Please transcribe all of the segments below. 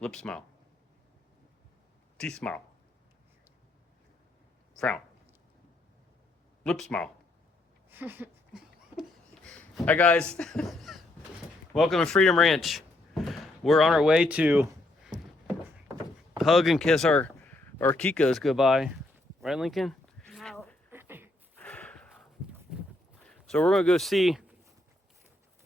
Lip smile. Teeth smile. Frown. Lip smile. Hi guys. Welcome to Freedom Ranch. We're on our way to hug and kiss our Kikos goodbye. Right, Lincoln? No. So we're gonna go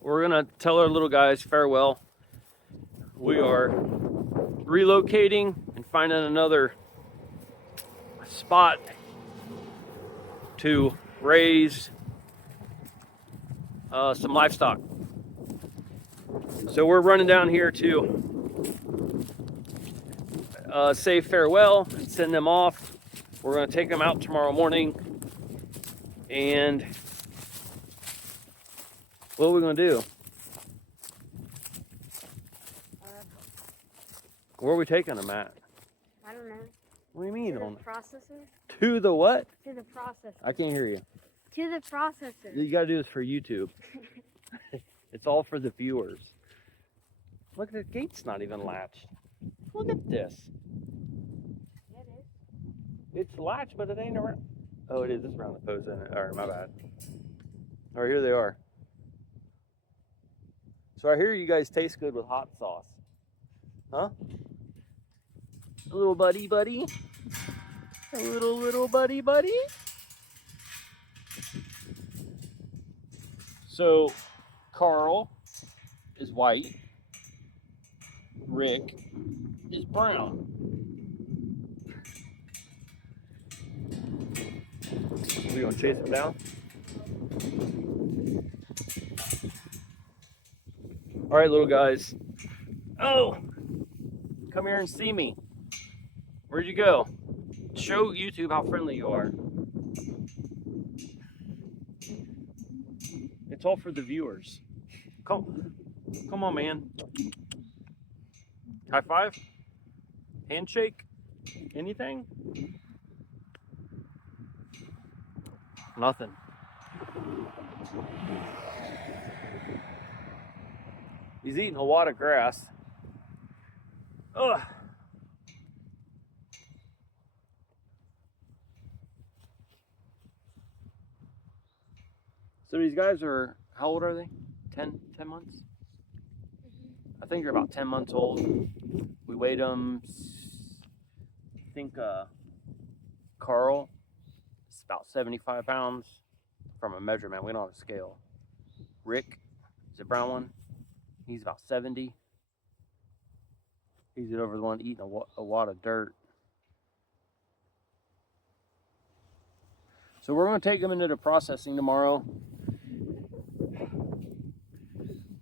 we're gonna tell our little guys farewell. We are relocating and finding another spot to raise some livestock. So we're running down here to say farewell and send them off. We're going to take them out tomorrow morning. And what are we going to do? Where are we taking them at? I don't know. What do you mean? To the On processor? to the what? To the processor. I can't hear you. To the processor. You got to do this for YouTube. It's all for the viewers. Look, the gate's not even latched. Look at this. Yeah, it is. It's latched, but it ain't around. Oh, it is. It's around the post, isn't it? All right, my bad. All right, here they are. So I hear you guys taste good with hot sauce. Huh? A little buddy. A little buddy. So Carl is white. Rick is brown. We gonna chase him down? All right, little guys. Oh, come here and see me. Where'd you go? Show YouTube how friendly you are. It's all for the viewers. Come on, man. High five? Handshake? Anything? Nothing. He's eating a lot of grass. Ugh. So these guys are, how old are they? 10 months? I think they're about 10 months old. We weighed them, I think Carl is about 75 pounds from a measurement. We don't have a scale. Rick is the brown one. He's about 70. He's over the one eating a lot of dirt. So we're going to take them into the processing tomorrow.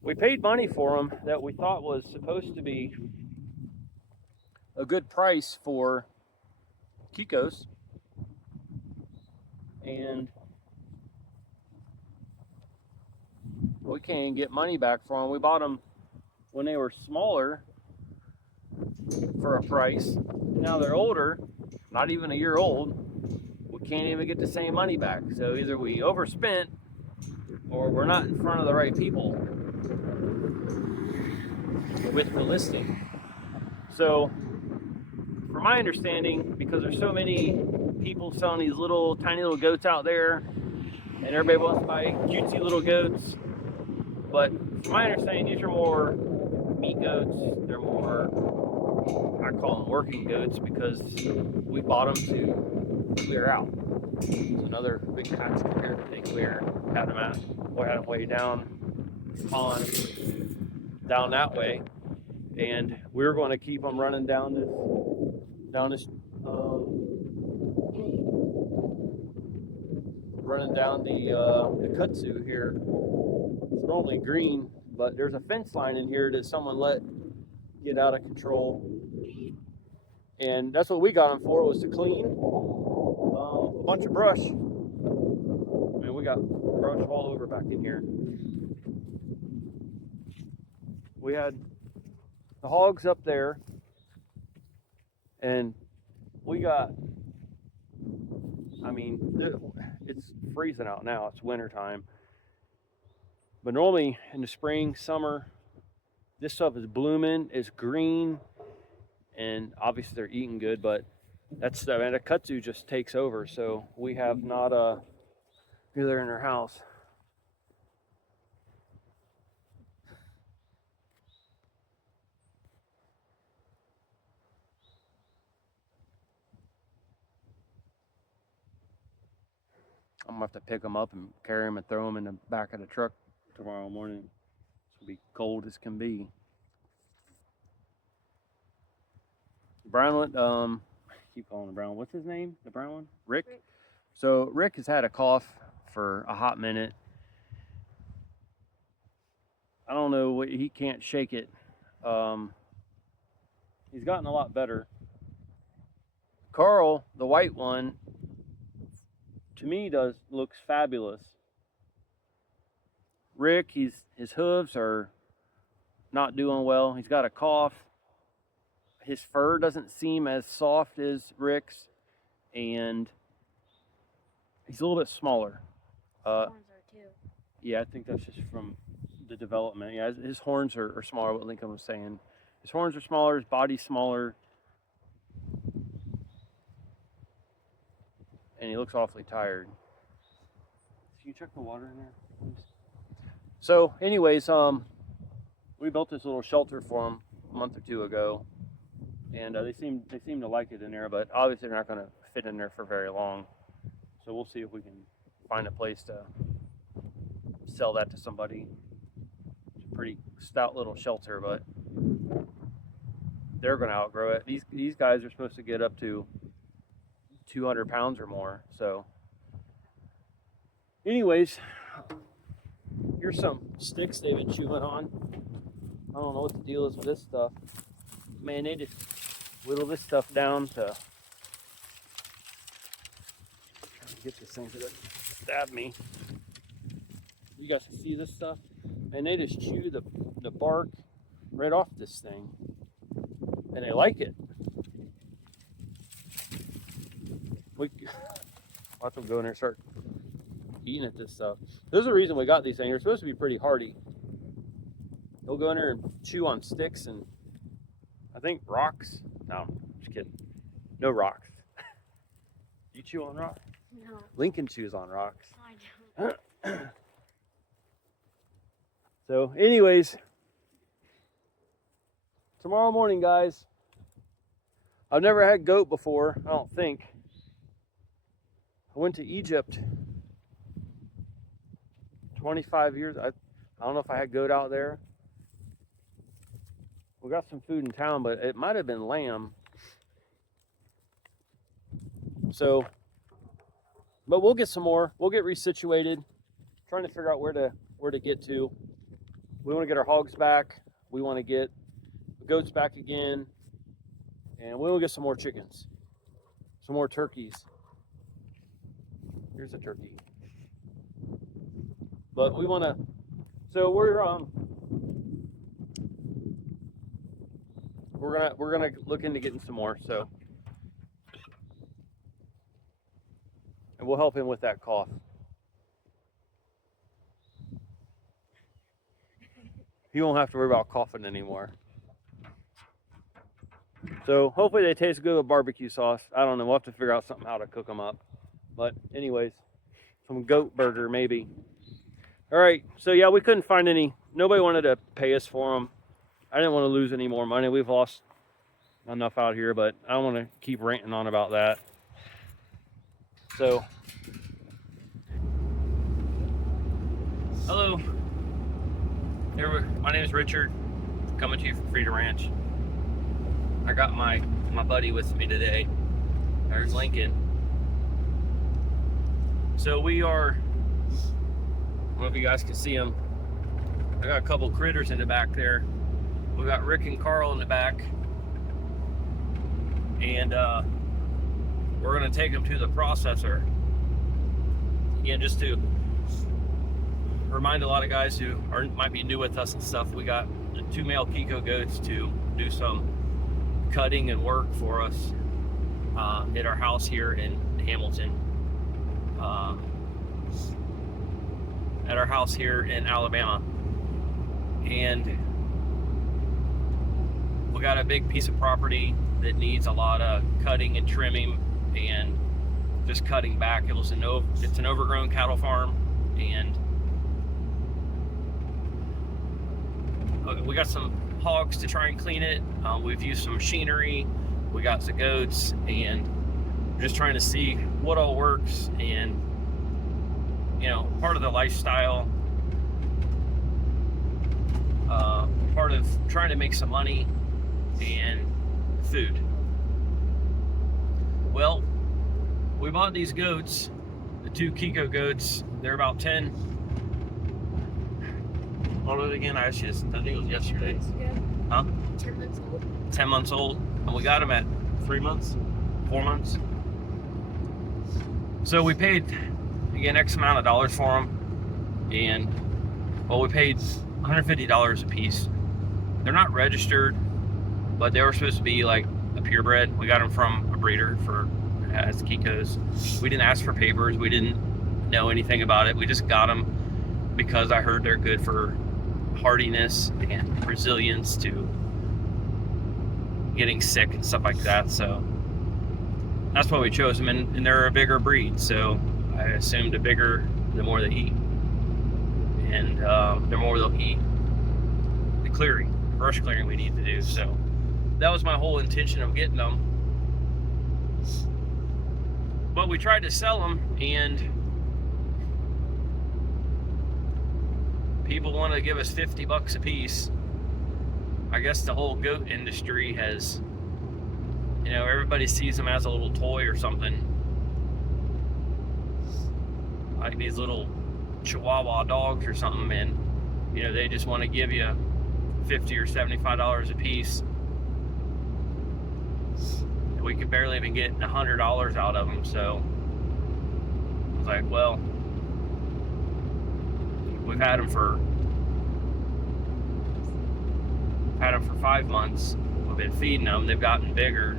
We paid money for them that we thought was supposed to be a good price for Kikos. And we can't even get money back for them. We bought them when they were smaller for a price. Now they're older, not even a year old. We can't even get the same money back. So either we overspent or we're not in front of the right people with the listing. So from my understanding, because there's so many people selling these tiny little goats out there, and everybody wants to buy cutesy little goats, but from my understanding, these are more meat goats. They're more, I call them working goats, because we bought them to clear out. There's another big patch here that they clear. Had them way down on down that way, and we're going to keep them running down this running down the kudzu here. It's normally green, but there's a fence line in here that someone let get out of control, and that's what we got them for, was to clean a bunch of brush. I mean, we got brush all over back in here. We had the hogs up there, and we got, I mean, it's freezing out now. It's winter time. But normally in the spring, summer, this stuff is blooming, it's green, and obviously they're eating good, but that's, I mean, a kudzu just takes over. So we have not they're in their house. I'm gonna have to pick them up and carry them and throw them in the back of the truck tomorrow morning. It'll be cold as can be. Brown one, I keep calling him Brown. What's his name? The brown one? Rick? Rick. So Rick has had a cough for a hot minute. I don't know, he can't shake it. He's gotten a lot better. Carl, the white one, to me looks fabulous. Rick, his hooves are not doing well. He's got a cough. His fur doesn't seem as soft as Rick's, and he's a little bit smaller. Horns are too. Yeah, I think that's just from the development. Yeah, his horns are smaller, what Lincoln was saying. His horns are smaller, his body's smaller. And he looks awfully tired. Can you check the water in there, please? So, anyways, we built this little shelter for him a month or two ago, and they seem to like it in there. But obviously, they're not going to fit in there for very long. So we'll see if we can find a place to sell that to somebody. It's a pretty stout little shelter, but they're going to outgrow it. These guys are supposed to get up to 200 pounds or more. So anyways, here's some sticks they've been chewing on. I don't know what the deal is with this stuff. Man, they just whittle this stuff down to get this thing to stab me. You guys can see this stuff? And they just chew the bark right off this thing. And they like it. We'll have to go in there and start eating at this stuff. There's a reason we got these things. They're supposed to be pretty hardy. They'll go in there and chew on sticks and I think rocks. No, just kidding. No rocks. You chew on rocks? No. Lincoln chews on rocks. I don't. So anyways, tomorrow morning, guys. I've never had goat before, I don't think. I went to Egypt 25 years. I don't know if I had goat out there. We got some food in town, but it might have been lamb. So, but we'll get some more. We'll get resituated. Trying to figure out where to get to. We want to get our hogs back. We want to get the goats back again. And we will get some more chickens. Some more turkeys. Here's a turkey. But we want to, so we're gonna look into getting some more, so. And we'll help him with that cough. He won't have to worry about coughing anymore. So hopefully they taste good with barbecue sauce. I don't know, we'll have to figure out something how to cook them up. But anyways, some goat burger maybe. All right, so yeah, we couldn't find any. Nobody wanted to pay us for them. I didn't want to lose any more money. We've lost enough out here, but I don't want to keep ranting on about that. So, hello. My name is Richard, coming to you from Freedom Ranch. I got my buddy with me today. There's Lincoln. So we are, I don't know if you guys can see them. I got a couple critters in the back there. We got Rick and Carl in the back. And we're gonna take them to the processor. Again, just to remind a lot of guys who might be new with us and stuff, we got the 2 male Kiko goats to do some cutting and work for us at our house here in Hamilton. At our house here in Alabama. And we got a big piece of property that needs a lot of cutting and trimming and just cutting back. It's an overgrown cattle farm, and we got some hogs to try and clean it. We've used some machinery. We got the goats, and we're just trying to see what all works. And part of the lifestyle, part of trying to make some money, and food. Well, we bought these goats, the 2 Kiko goats. They're about 10. What was it again? I think it was yesterday. Huh? 10 months old. 10 months old. And we got them at 3 months, 4 months. So we paid, again, X amount of dollars for them. And, we paid $150 a piece. They're not registered, but they were supposed to be like a purebred. We got them from a breeder as Kikos. We didn't ask for papers. We didn't know anything about it. We just got them because I heard they're good for hardiness and resilience to getting sick and stuff like that. So that's why we chose them, and they're a bigger breed. So I assumed the bigger, the more they eat, and the more they'll eat the brush clearing we need to do. So that was my whole intention of getting them. But we tried to sell them, and people want to give us $50 a piece. I guess the whole goat industry has, everybody sees them as a little toy or something. Like these little Chihuahua dogs or something, and they just want to give you $50 or $75 a piece. We could barely even get $100 out of them. So I was like, well, we've had them for 5 months. We've been feeding them. They've gotten bigger.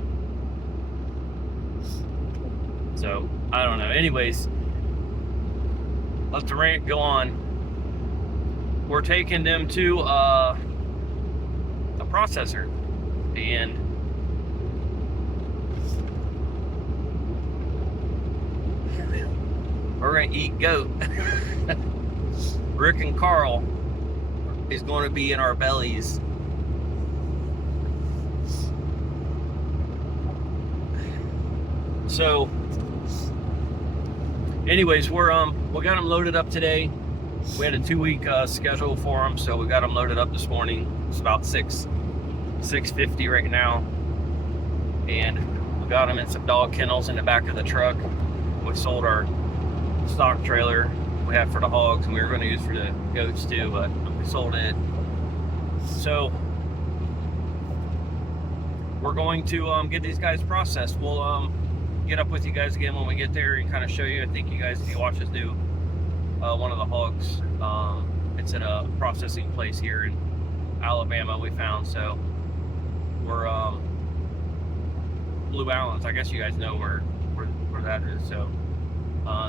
So I don't know. Anyways, let the rant go on. We're taking them to a processor, and we're gonna eat goat. Rick and Carl is going to be in our bellies. So anyways, we got them loaded up today. We had a 2-week schedule for them, so we got them loaded up this morning. It's about 6:50 right now, and we got them in some dog kennels in the back of the truck. We sold our stock trailer we have for the hogs, and we were going to use for the goats too, but we sold it. So we're going to get these guys processed. We'll get up with you guys again when we get there and kind of show you. I think you guys, if you watch us do one of the hogs, it's at a processing place here in Alabama we found. So we're Blue Allens. I guess you guys know where that is. So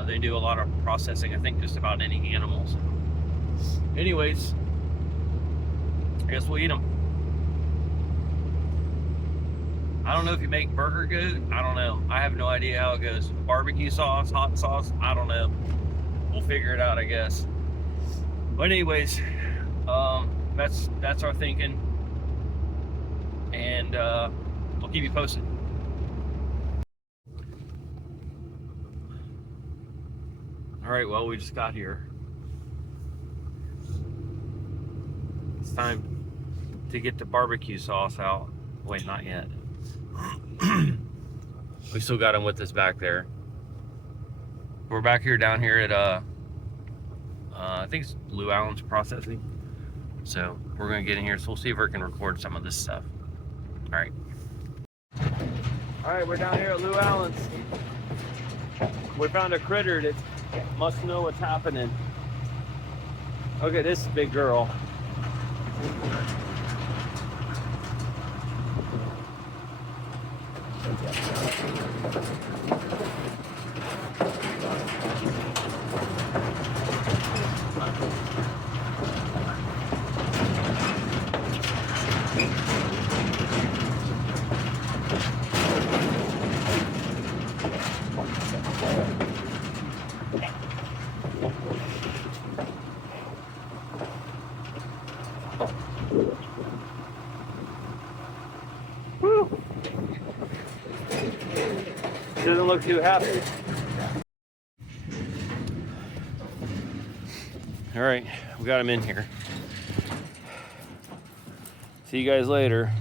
they do a lot of processing, I think, just about any animals. Anyways, I guess we'll eat them. I don't know if you make burger goat. I don't know. I have no idea how it goes. Barbecue sauce, hot sauce, I don't know. We'll figure it out, I guess. But anyways, that's our thinking, and we'll keep you posted. All right, well, we just got here. It's time to get the barbecue sauce out. Wait, not yet. We still got them with us back there. We're back here, down here at I think it's Blue Allens Processing. So we're gonna get in here. So we'll see if we can record some of this stuff. All right. All right, we're down here at Blue Allens. We found a critter that must know what's happening. Okay, this big girl. Woo! Doesn't look too happy. All right, we got him in here. See you guys later.